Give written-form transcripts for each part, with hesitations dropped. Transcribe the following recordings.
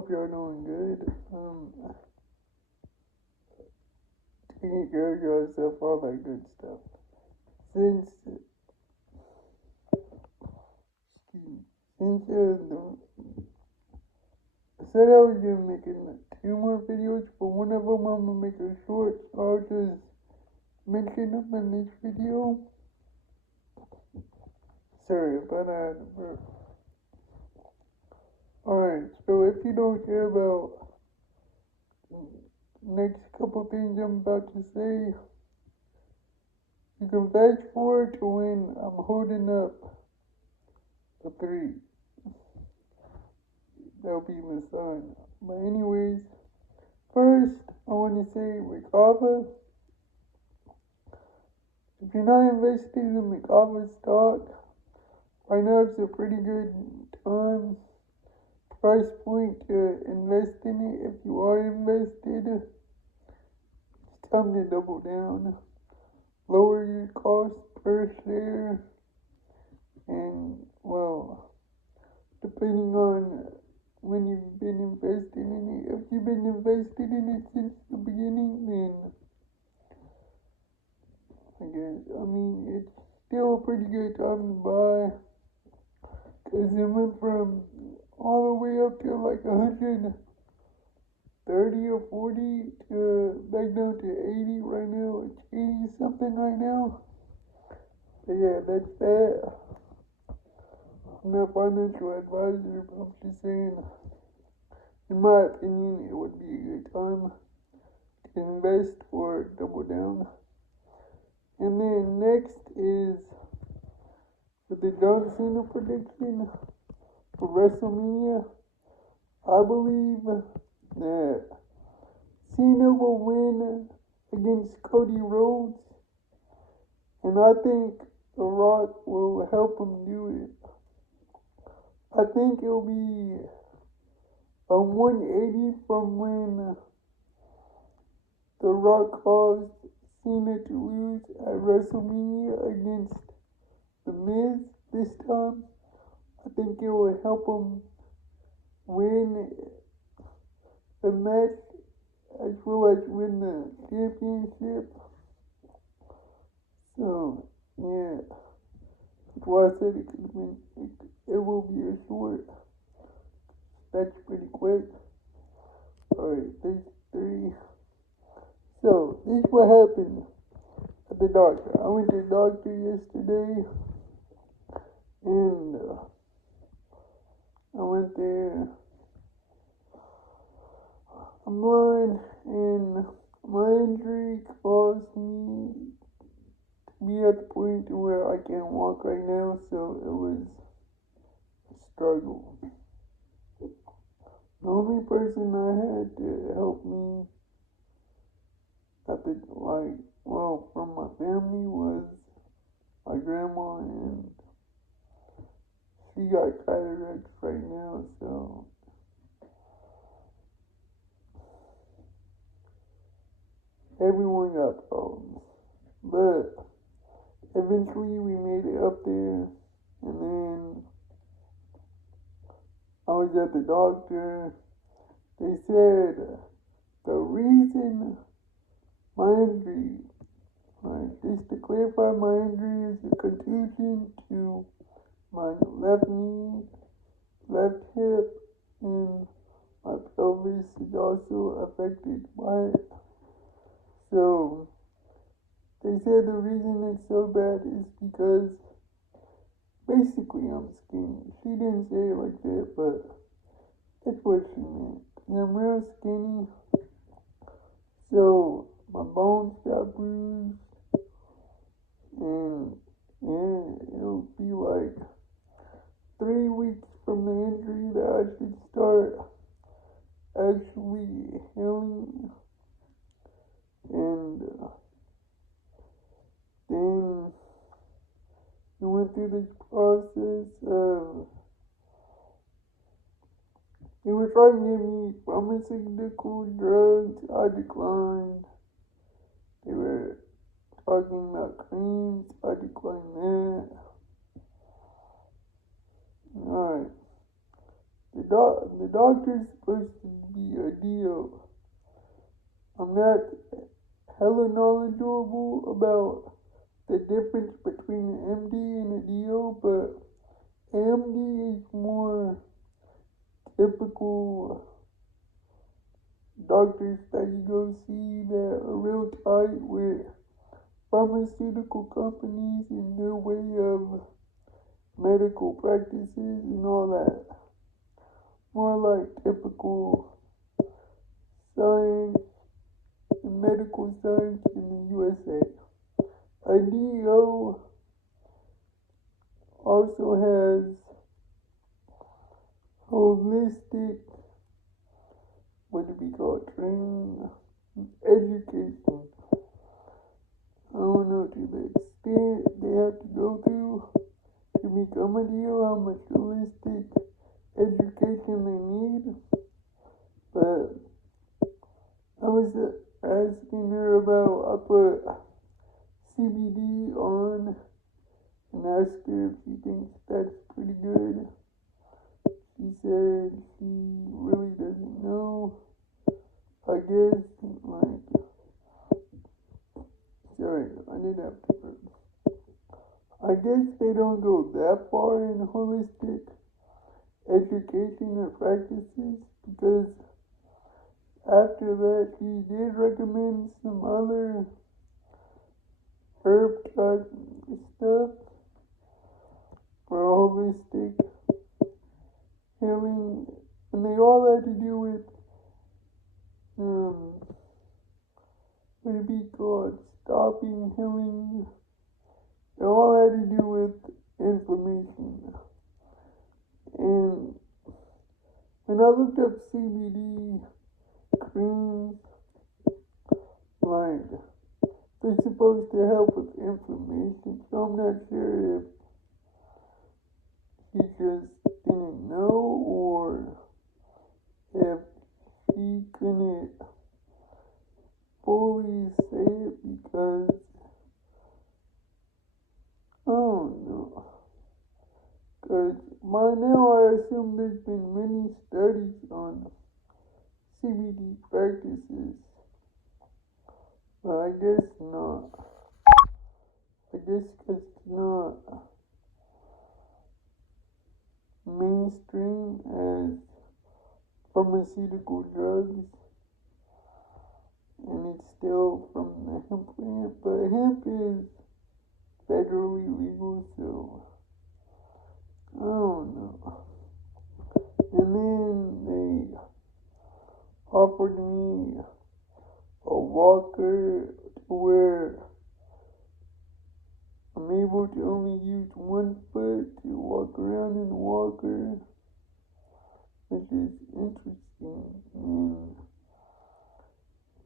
hope y'all doing good. Taking care of yourself, all that good stuff. Since, since I said I was gonna make two more videos, but one of them I'm gonna make a short, so I'll just mention them in this video. Sorry about that. Alright, so if you don't care about next couple things I'm about to say, you can fast forward to when I'm holding up a 3. That'll be my son. But anyways, first I want to say Mekava. If you're not invested in Mekava stock, right now it's a pretty good price point to invest in it. If you are invested, it's time to double down. Lower your cost per share, and well, depending on when you've been investing in it. If you've been invested in it since the beginning, then it's still a pretty good time to buy, because it went from all the way up to like 130 or 40 to back down to 80 right now. It's 80 something right now. But yeah, that's that. I'm not a financial advisor, but I'm just saying, in my opinion, it would be a good time to invest or double down. And then next is for the John Cena prediction for WrestleMania. I believe that Cena will win against Cody Rhodes, and I think The Rock will help him do it. I think it'll be a 180 from when The Rock caused Cena to lose at WrestleMania against The Miz this time. I think it will help him win the match as well as win the championship. So, yeah. That's why I said it will be a short. That's pretty quick. Alright, there's 3. So, this is what happened at the doctor. I went to the doctor yesterday, and I went there. I'm blind, and my injury caused me to be at the point where I can't walk right now, so it was a struggle. The only person I had to help me from my family was my grandma, and she got cataracts right now, so everyone got problems. But eventually we made it up there, and then I was at the doctor. They said the reason my injury, just to clarify, my injury is a contusion to my left knee, left hip, and my pelvis is also affected by it. So, they said the reason it's so bad is because basically I'm skinny. She didn't say it like that, but that's what she meant. I'm real skinny, so my bones got bruised, and it'll be like 3 weeks from the injury that I should start actually healing, and then we went through this process of, they were trying to give me pharmaceutical drugs. I declined. They were talking about creams. I declined that. Alright. the doctor's supposed to be a deal. I'm not hella knowledgeable about the difference between an MD and a DO, but MD is more typical doctors that you go see that are real tight with pharmaceutical companies and their way of medical practices and all that. More like typical science and medical science in the USA. A DO also has holistic, what do we call it, training, education. I don't know to the extent they have to go through to become a DO, how much holistic education they need. But I was asking her about, I put CBD on and asked her if she thinks that's pretty good. She said she really doesn't know. I guess, like, sorry, I did have to burp. I guess they don't go that far in holistic education or practices because after that she did recommend some other herb type stuff for holistic healing, and they all had to do with what it be called, stopping healing. They all had to do with inflammation. And when I looked up CBD creams, like, they're supposed to help with inflammation, so I'm not sure if she just didn't know or if she couldn't fully say it because I don't know. Because by now I assume there's been many studies on CBD practices, but I guess not. I guess it's not mainstream as pharmaceutical drugs, and it's still from the hemp plant, but hemp is federally legal, so I don't know. And then they offered me a walker to where I'm able to only use one foot to walk around in the walker, which is interesting. And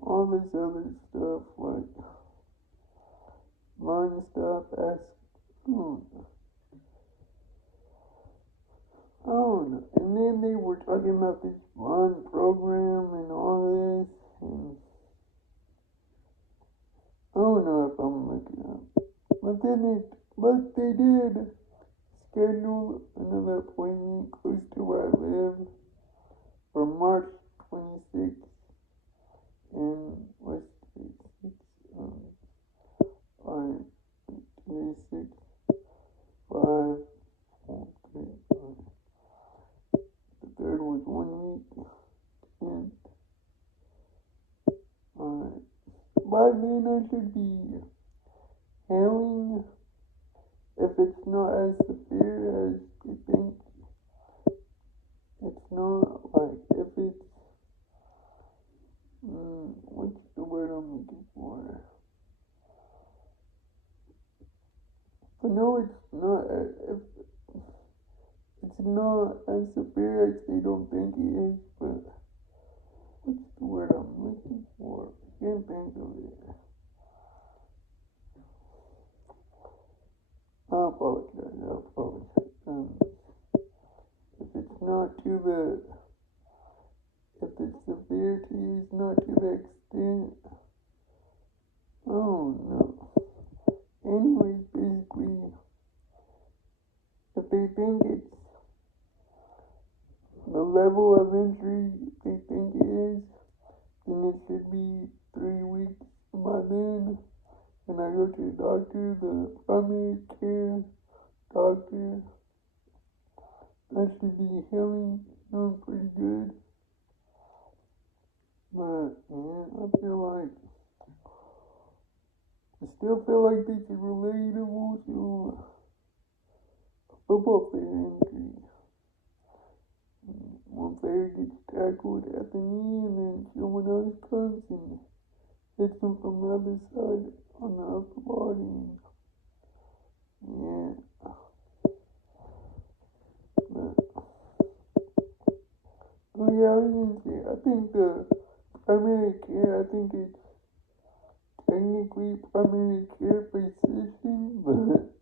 all this other stuff, like line stuff, I don't know. And then they were talking about this blind program and all this, and I don't know if I'm looking up. But they did schedule another appointment close to where I live for March 26th in West 26, 5, 4, 3, 5. The third was 1 week, and by then I should be healing if it's not as severe as they think. It's not like if it's, what's the word I'm looking for? I know it's not, if it's not as severe as they don't think it is, but what's the word I'm looking for? I can't think of it. I apologize. If it's not to the, if its severity is not to the extent, oh no. Anyways, basically, if they think it's the level of injury they think it is, then it should be 3 weeks by then. When I go to the doctor, the primary care doctor, that should be healing, doing pretty good. But, man, I still feel like this is relatable to a football player injury. One player gets tackled at the knee and then someone else comes and hits him from the other side on the upper body. Yeah. But, oh yeah, I was gonna say, I think the primary care, I think it's technically primary care physician, but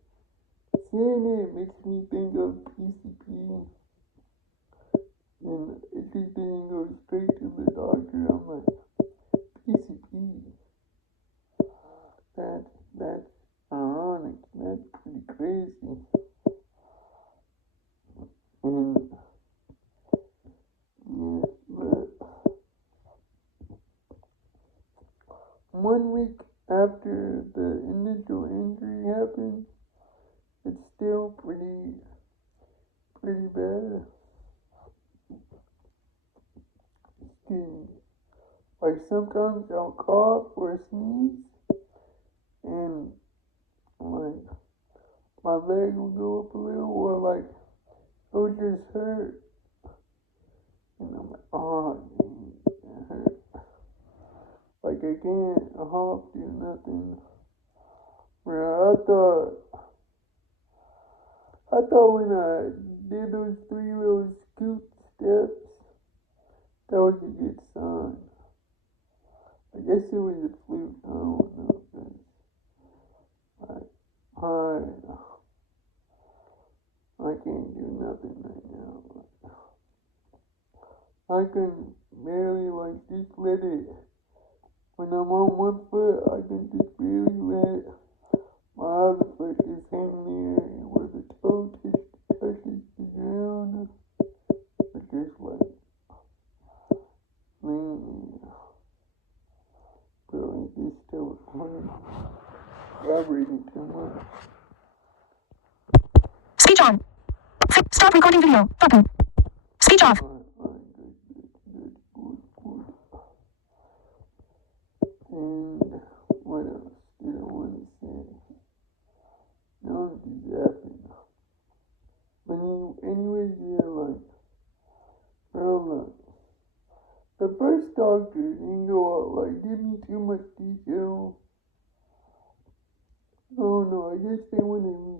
saying it makes me think of PCP. And it just didn't go straight to the doctor. I'm like, PCP. That's ironic. That's pretty crazy. And yeah, but 1 week after the initial injury happened, it's still pretty bad. Like sometimes I'll cough or sneeze, and like my leg will go up a little, or like it'll just hurt, and I'm like, oh, dang, it hurt. Like I can't hop, do nothing. Bro, I thought when I did those 3 little scoot steps, that was a good sign. I guess it was a fluke. I don't know. Like, I can't do nothing right now. I can barely like just let it. When I'm on one foot, I can just barely let my other foot just hang there, and where the toe touches the ground, it's just like leaning. Bro, this toe is hard. Vibrating too much. Speech on. Stop recording video. Button. Speech off. And what else did I want to say? No, exactly. Anyways, yeah, like, bro, look. The first doctor didn't go out, like, give me too much detail. Oh no, I guess they wanted me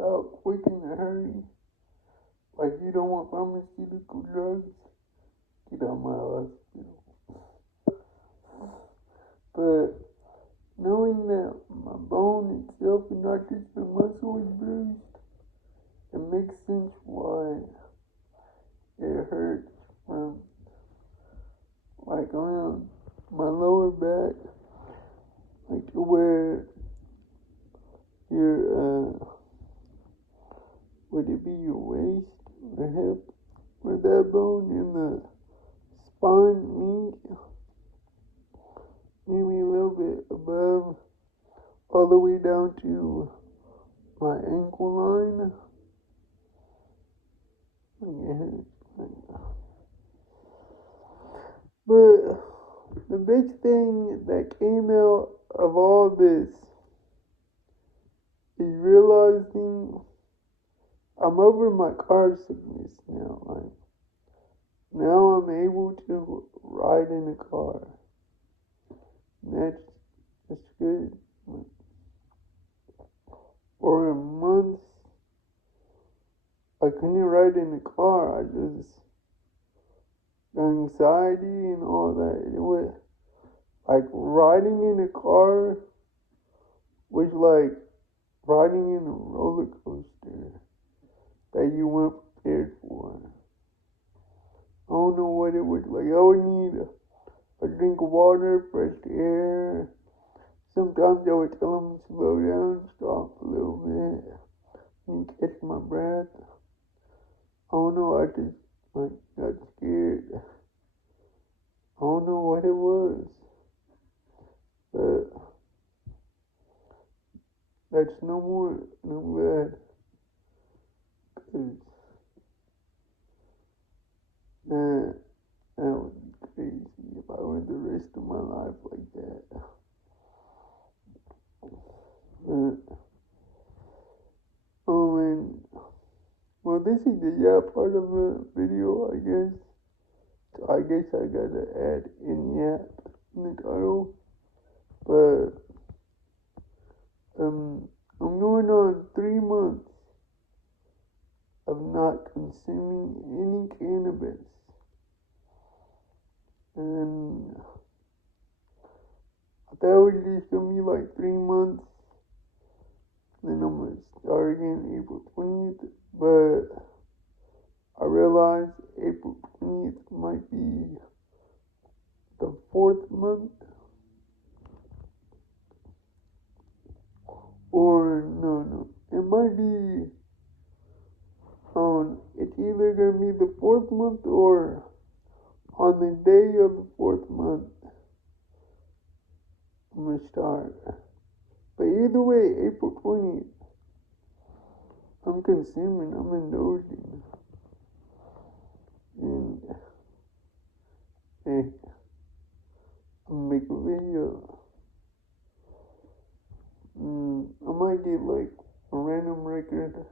out quick in a hurry. Like, you don't want pharmaceutical drugs? Get out my hospital. But knowing that my bone itself and not just the muscle is bruised, it makes sense why it hurts from like around my lower back, like to where your would it be your waist or hip, where that bone in the spine meet, maybe a little bit above, all the way down to my ankle line. But the big thing that came out of all this is realizing I'm over my car sickness now. Like, now I'm able to ride in a car. And that's good. For months, I couldn't ride in a car. The anxiety and all that. It was like riding in a car was like riding in a roller coaster that you weren't prepared for. I don't know what it was like. I would need a drink of water, fresh air. Sometimes I would tell them to slow down, stop a little bit, and catch my breath. I don't know, I just like, got scared. I don't know what it was, but that's no more, and I'm glad, 'cause that would be crazy if I went the rest of my life like that. And well, this is the part of the video, I guess. So I guess I gotta add in in the title, but I'm going on 3 months of not consuming any cannabis, and I thought it was just gonna be like 3 months, then I'm gonna start again April 20th, but I realized April 20th might be the 4th month, or no, it might be it's either gonna be the 4th month or on the day of the 4th month I'm gonna start. But either way, April 20th, I'm consuming, I'm indulging, and hey, I'm gonna make a video. I might get like a random record.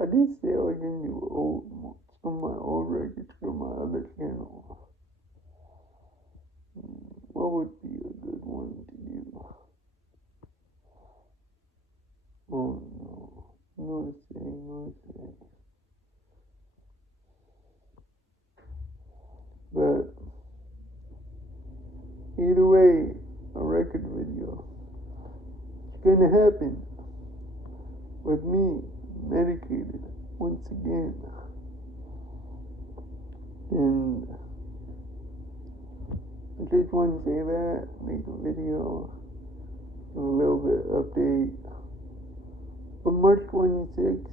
I did say I was gonna do some of my old records for my other channel. What would be a good one to do? Oh no, no say. But either way, a record video. It's gonna happen with me medicated once again. And I just want to say that, make a video, give a little bit update. But March 26th,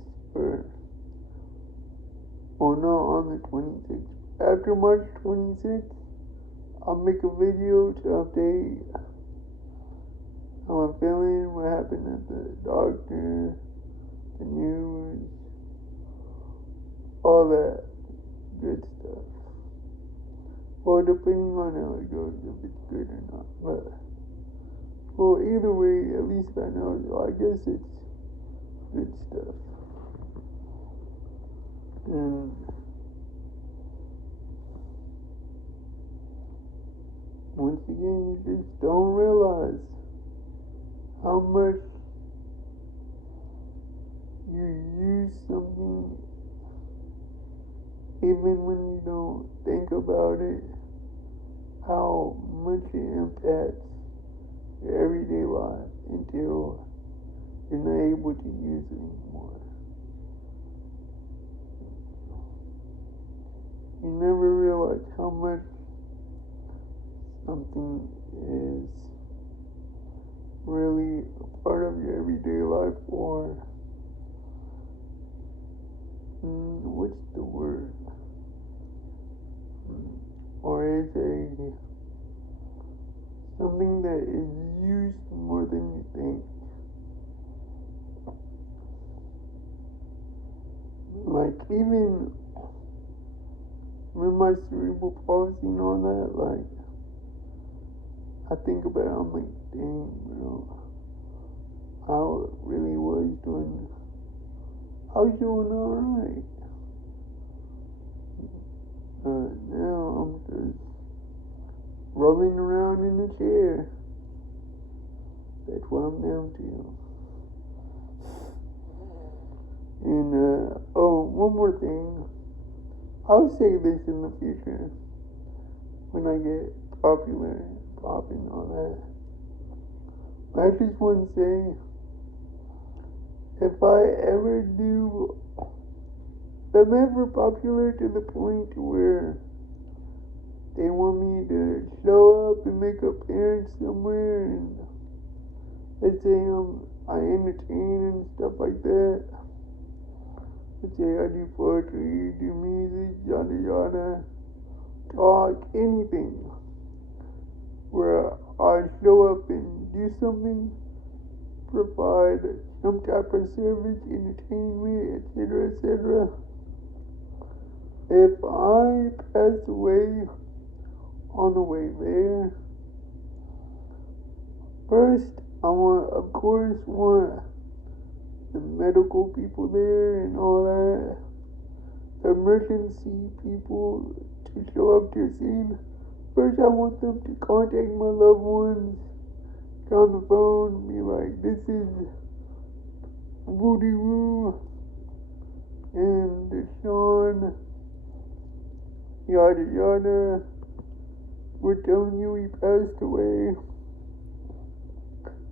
on the 26th. After March 26th, I'll make a video to update how I'm feeling, what happened at the doctor, the news, all that good stuff. Well, depending on how it goes, if it's good or not. But, well, either way, at least I know, so I guess it's good stuff. And once again, you just don't realize how much you use something even when you don't think about it, how much it impacts your everyday life until you're not able to use it anymore. You never realize how much something is really a part of your everyday life, or what's the word? Or is something that is used more than you think. Like, even with my cerebral palsy and all that, like, I think about it, I'm like, dang, bro, I really was doing, I was doing alright. Now I'm just rolling around in a chair. That's what I'm down to. And, one more thing. I'll say this in the future when I get popular, pop and all that. I just want to say, if I ever do, if I'm ever popular to the point where they want me to show up and make an appearance somewhere, and let's say I entertain and stuff like that, Let's say I do poetry, do music, yada yada, talk, anything. Where I show up and do something, provide some type of service, entertainment, etc., etc. If I pass away on the way there, first I want, of course, the medical people there and all that, the emergency people to show up to the scene. First, I want them to contact my loved ones on the phone, be like, this is Woody Woo and Deshaun, yada yada. We're telling you he passed away.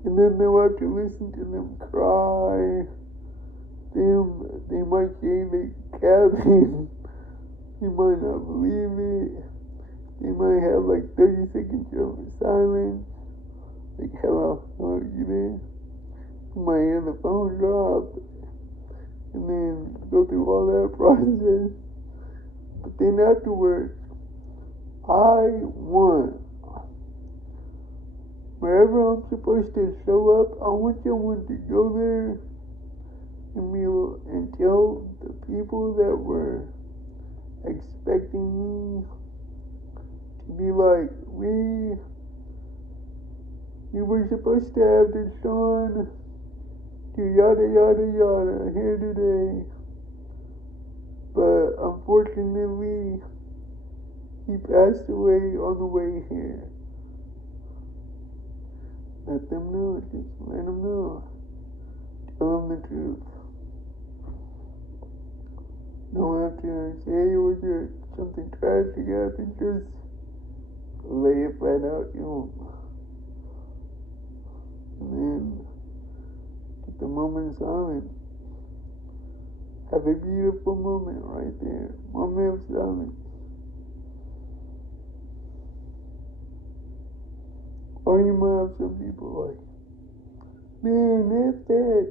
And then they'll have to listen to them cry. They might say they cabin. You might not believe it. They might have like 30 seconds of silence. Like, hello, are you there? You might hear the phone drop. And then go through all that process. But then afterwards, I want, wherever I'm supposed to show up, I want someone to go there and tell the people that were expecting me to be like, we were supposed to have Deshaun do yada yada yada here today, but unfortunately he passed away on the way here. Let them know, just let them know. Tell them the truth. Don't have to say it was something tragic happened, just lay it flat out, you know. And then get the moment silent. Have a beautiful moment right there. Moment of silence. Or you might have some people like, man, that's that.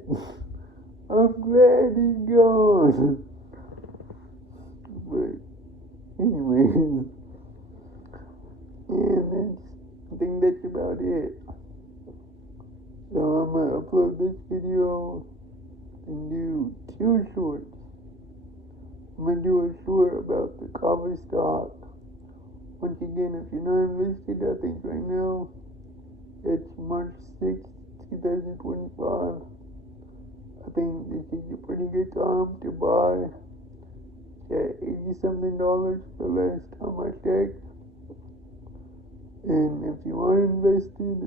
I'm glad he's gone. But anyway, and I think that's about it. So I'm gonna upload this video and do 2 shorts. I'm gonna do a short about the cover stock. Once again, if you're not invested, I think right now it's March 6th, 2025. I think this is a pretty good time to buy. At $80-something the last time I checked. And if you are invested,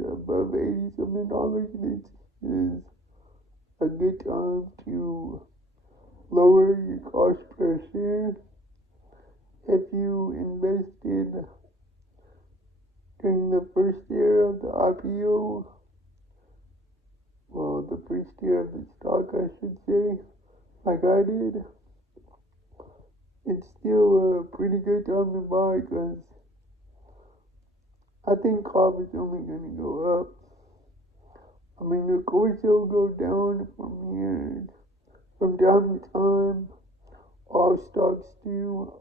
above $80-something, this is a good time to lower your cost per share. If you invested during the first year of the IPO, well, the first year of the stock, I should say, like I did, it's still a pretty good time to buy because I think copper is only going to go up. I mean, of course it'll go down from here, from time to time. All stocks do.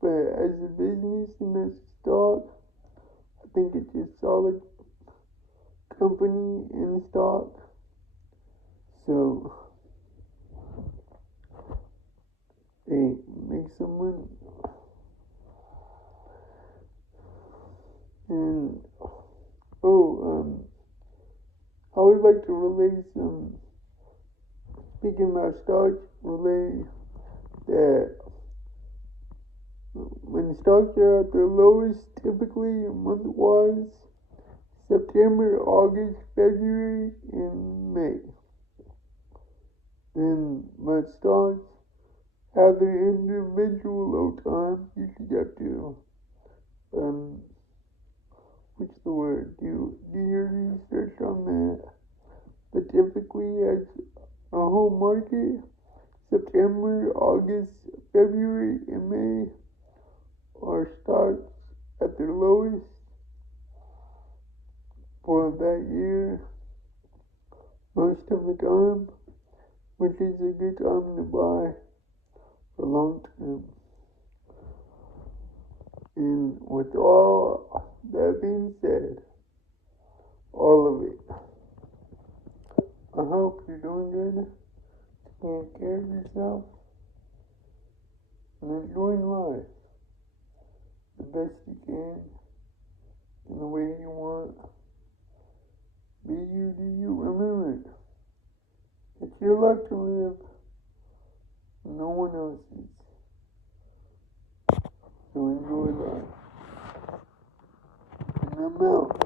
But as a business and as a stock, I think it's a solid company in stock. So, they make some money. And, I would like to relay speaking about stocks, relay that when stocks are at their lowest, typically month-wise, September, August, February, and May. And my stocks have their individual low time. You should have to, do your research on that. But typically, as a whole market, September, August, February, and May are stocks at their lowest for that year. most of the time, which is a good time to buy for long term. And with all that being said, all of it, I hope you're doing good, taking care of yourself, and enjoying life the best you can in the way you want. Be you, do you. Remember, it's your luck to live, no one else's. So enjoy life. And I'm out.